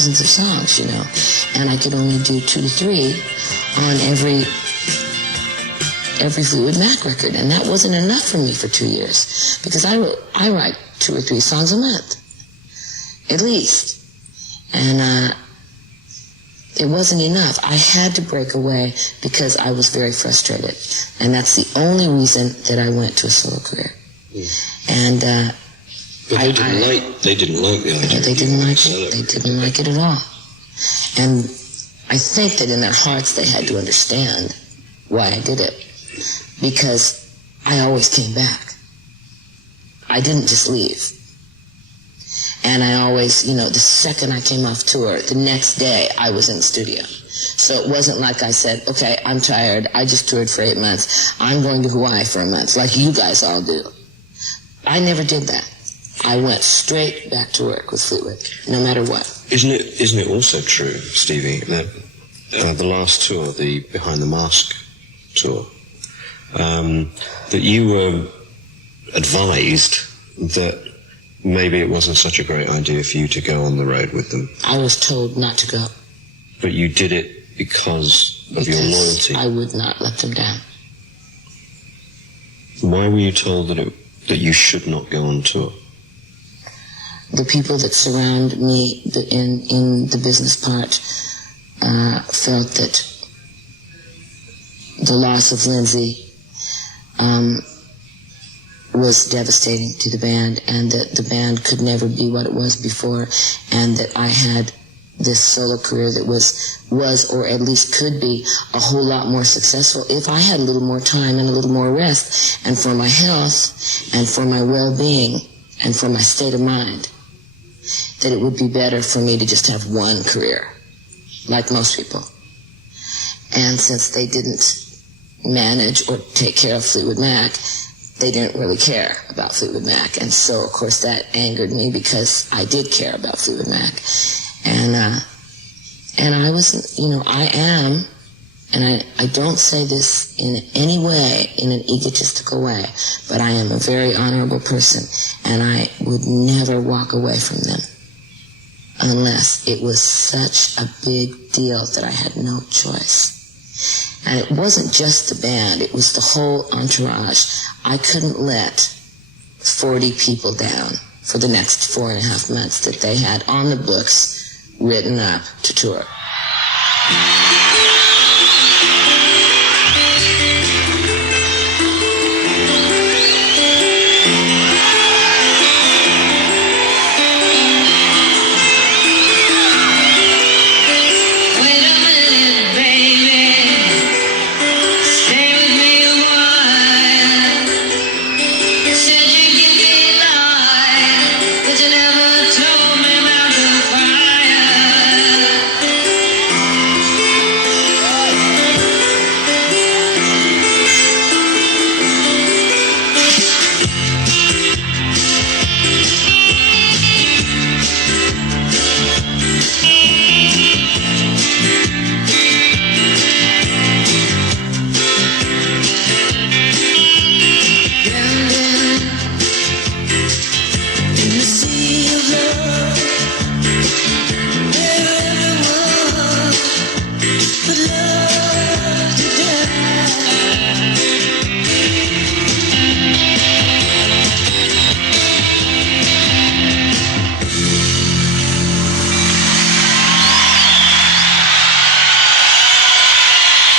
thousands of songs, you know, and I could only do 2 to 3 on every Fleetwood Mac record, and that wasn't enough for me for 2 years, because I write 2 or 3 songs a month, at least, and it wasn't enough. I had to break away because I was very frustrated, and that's the only reason that I went to a solo career. And but they didn't like the idea. They didn't like it. They didn't like it at all. And I think that in their hearts they had to understand why I did it, because I always came back. I didn't just leave. And I always, you know, the second I came off tour, the next day I was in the studio. So it wasn't like I said, okay, I'm tired, I just toured for 8 months, I'm going to Hawaii for a month, like you guys all do. I never did that. I went straight back to work with Fleetwood, no matter what. Isn't it also true, Stevie, that the last tour, the Behind the Mask tour, that you were advised that maybe it wasn't such a great idea for you to go on the road with them? I was told not to go. But you did it because of your loyalty? I would not let them down. Why were you told that you should not go on tour? The people that surround me in the business part felt that the loss of Lindsay was devastating to the band, and that the band could never be what it was before, and that I had this solo career that was or at least could be a whole lot more successful if I had a little more time and a little more rest, and for my health and for my well-being and for my state of mind, that it would be better for me to just have one career, like most people. And since they didn't manage or take care of Fleetwood Mac, they didn't really care about Fleetwood Mac. And so, of course, that angered me, because I did care about Fleetwood Mac. And I was, you know, I am, and I don't say this in any way, in an egotistical way, but I am a very honorable person, and I would never walk away from them unless it was such a big deal that I had no choice. And it wasn't just the band, it was the whole entourage. I couldn't let 40 people down for the next 4.5 months that they had on the books written up to tour.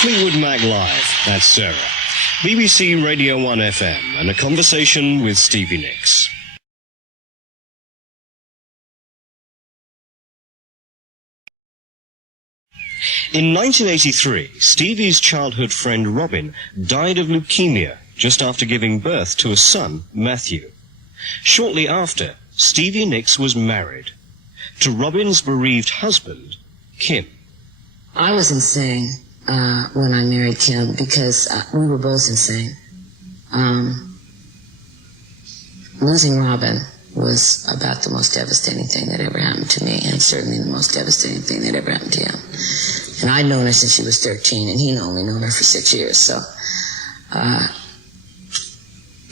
Fleetwood Mac Live, that's Sarah. BBC Radio 1 FM, and a conversation with Stevie Nicks. In 1983, Stevie's childhood friend Robin died of leukemia just after giving birth to a son, Matthew. Shortly after, Stevie Nicks was married to Robin's bereaved husband, Kim. I was insane when I married Kim, because we were both insane. Losing Robin was about the most devastating thing that ever happened to me, and certainly the most devastating thing that ever happened to him. And I'd known her since she was 13, and he'd only known her for 6 years, so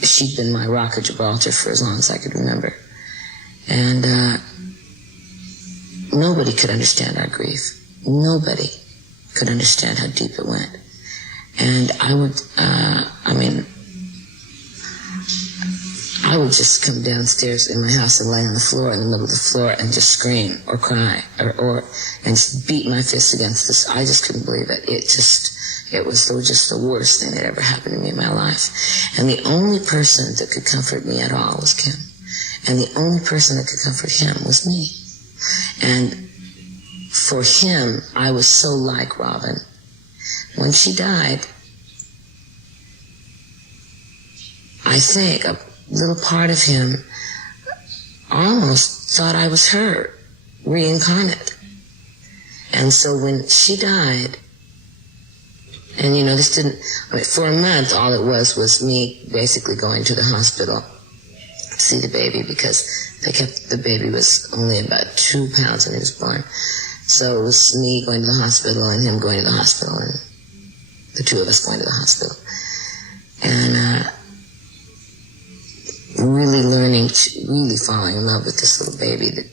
she'd been my rock of Gibraltar for as long as I could remember. And nobody could understand our grief. Nobody could understand how deep it went. And I would just come downstairs in my house and lay on the floor, in the middle of the floor, and just scream or cry or and just beat my fists against this. I just couldn't believe it. It was just the worst thing that ever happened to me in my life. And the only person that could comfort me at all was Kim. And the only person that could comfort him was me. And for him, I was so like Robin. When she died, I think a little part of him almost thought I was her, reincarnate. And so when she died, and this didn't, for a month all it was me basically going to the hospital to see the baby, because the baby was only about 2 pounds when he was born. So it was me going to the hospital and him going to the hospital and the two of us going to the hospital. And really learning to really falling in love with this little baby that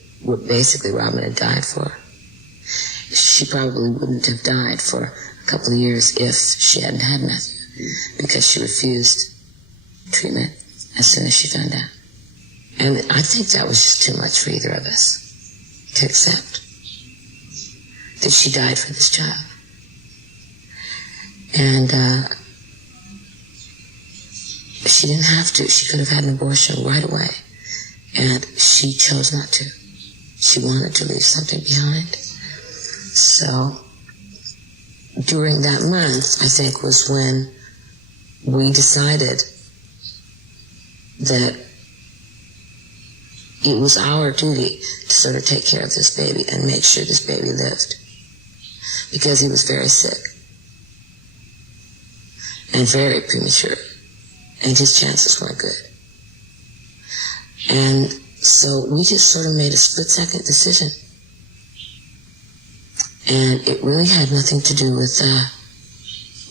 basically Robin had died for. She probably wouldn't have died for a couple of years if she hadn't had Matthew, because she refused treatment as soon as she found out. And I think that was just too much for either of us to accept, that she died for this child. And she didn't have to. She could have had an abortion right away. And she chose not to. She wanted to leave something behind. So during that month, I think, was when we decided that it was our duty to sort of take care of this baby and make sure this baby lived, because he was very sick and very premature, and his chances weren't good. And so we just sort of made a split-second decision, and it really had nothing to do with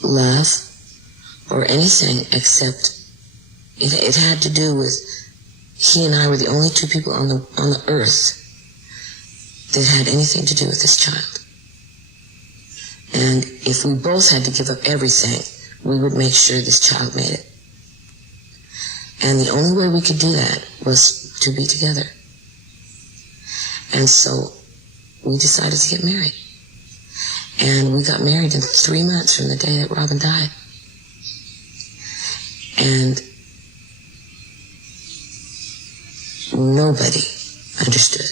love or anything, except it had to do with he and I were the only two people on the earth that had anything to do with this child. And if we both had to give up everything, we would make sure this child made it. And the only way we could do that was to be together. And so we decided to get married. And we got married in 3 months from the day that Robin died. And nobody understood.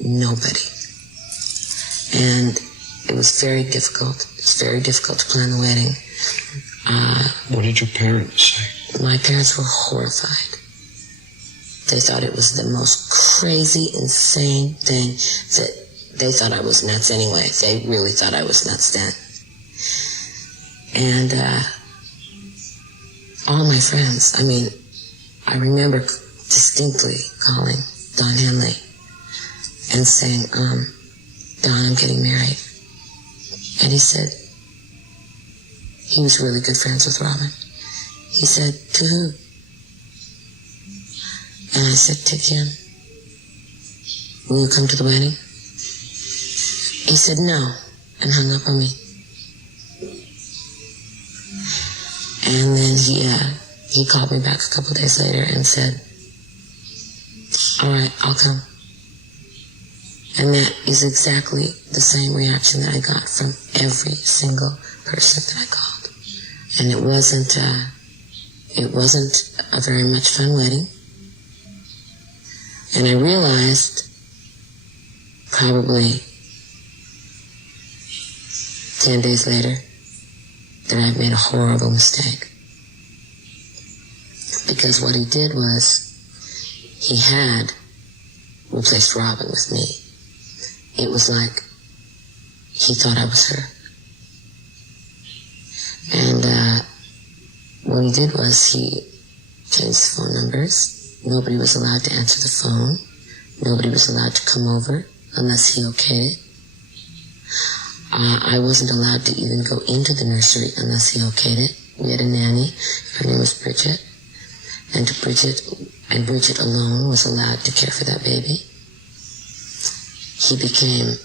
Nobody. And it was very difficult. It's very difficult to plan the wedding. What did your parents say? My parents were horrified. They thought it was the most crazy, insane thing, that they thought I was nuts anyway. They really thought I was nuts then. And all my friends, I remember distinctly calling Don Henley and saying, Don, I'm getting married. And he said, he was really good friends with Robin. He said, to who? And I said, to Kim. Will you come to the wedding? He said, no, and hung up on me. And then he called me back a couple of days later and said, all right, I'll come. And that is exactly the same reaction that I got from every single person that I called. And it wasn't a very much fun wedding. And I realized probably 10 days later that I'd made a horrible mistake. Because what he did was, he had replaced Robin with me. It was like he thought I was her. And what he did was he changed the phone numbers. Nobody was allowed to answer the phone. Nobody was allowed to come over unless he okayed it. I wasn't allowed to even go into the nursery unless he okayed it. We had a nanny. Her name was Bridget. And Bridget alone was allowed to care for that baby. he became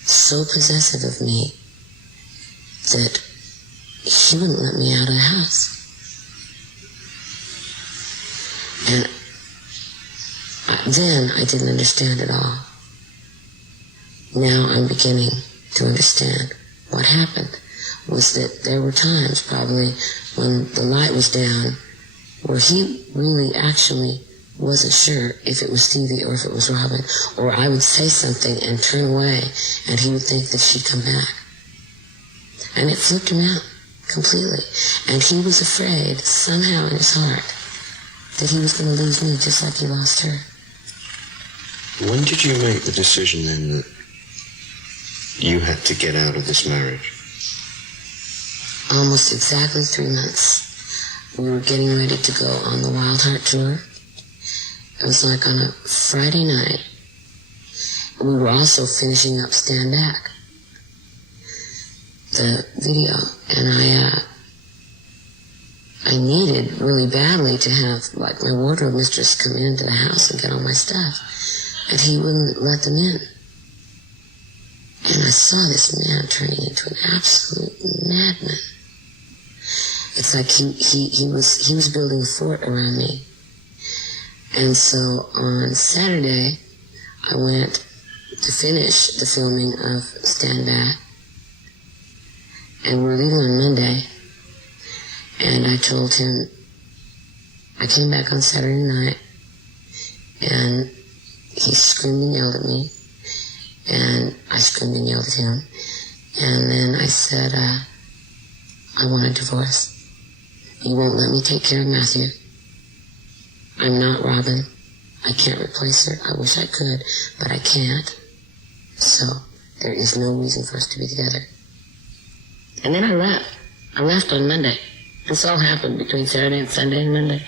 so possessive of me that he wouldn't let me out of the house. And then I didn't understand at all. Now I'm beginning to understand what happened was that there were times probably when the light was down where he really actually wasn't sure if it was Stevie or if it was Robin, or I would say something and turn away and he would think that she'd come back. And it flipped him out completely. And he was afraid somehow in his heart that he was going to lose me just like he lost her. When did you make the decision then that you had to get out of this marriage? Almost exactly 3 months. We were getting ready to go on the Wild Heart tour. It was like on a Friday night. We were also finishing up Stand Back, the video, and I needed really badly to have like my wardrobe mistress come into the house and get all my stuff, and he wouldn't let them in. And I saw this man turning into an absolute madman. It's like he was building a fort around me. And so on Saturday, I went to finish the filming of Stand Back. And we were leaving on Monday. And I told him, I came back on Saturday night, and he screamed and yelled at me. And I screamed and yelled at him. And then I said, I want a divorce. You won't let me take care of Matthew. I'm not Robin. I can't replace her. I wish I could, but I can't. So there is no reason for us to be together. And then I left. I left on Monday. This all happened between Saturday and Sunday and Monday.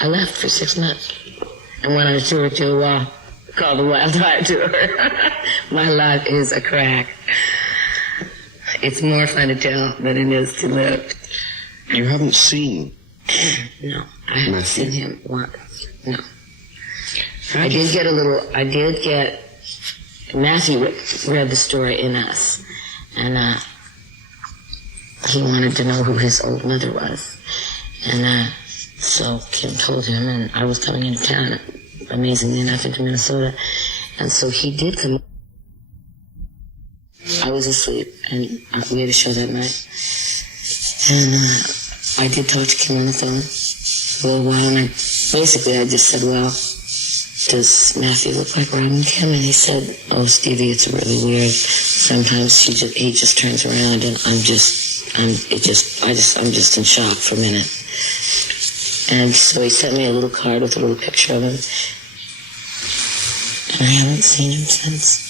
I left for 6 months and went on a tour to a wall called the Wild Heart Tour. My life is a crack. It's more fun to tell than it is to live. You haven't seen? No, I haven't Matthew? seen him once. No. I did get Matthew read the story in Us, and he wanted to know who his old mother was. And so Kim told him, and I was coming into town, amazingly enough, into Minnesota, and so he did come. I was asleep, and we had a show that night. And I did talk to Kim on the phone for a little while, and I just said, well, does Matthew look like Robin Kim? And he said, oh, Stevie, it's really weird. Sometimes he just turns around, and I'm just in shock for a minute. And so he sent me a little card with a little picture of him. And I haven't seen him since.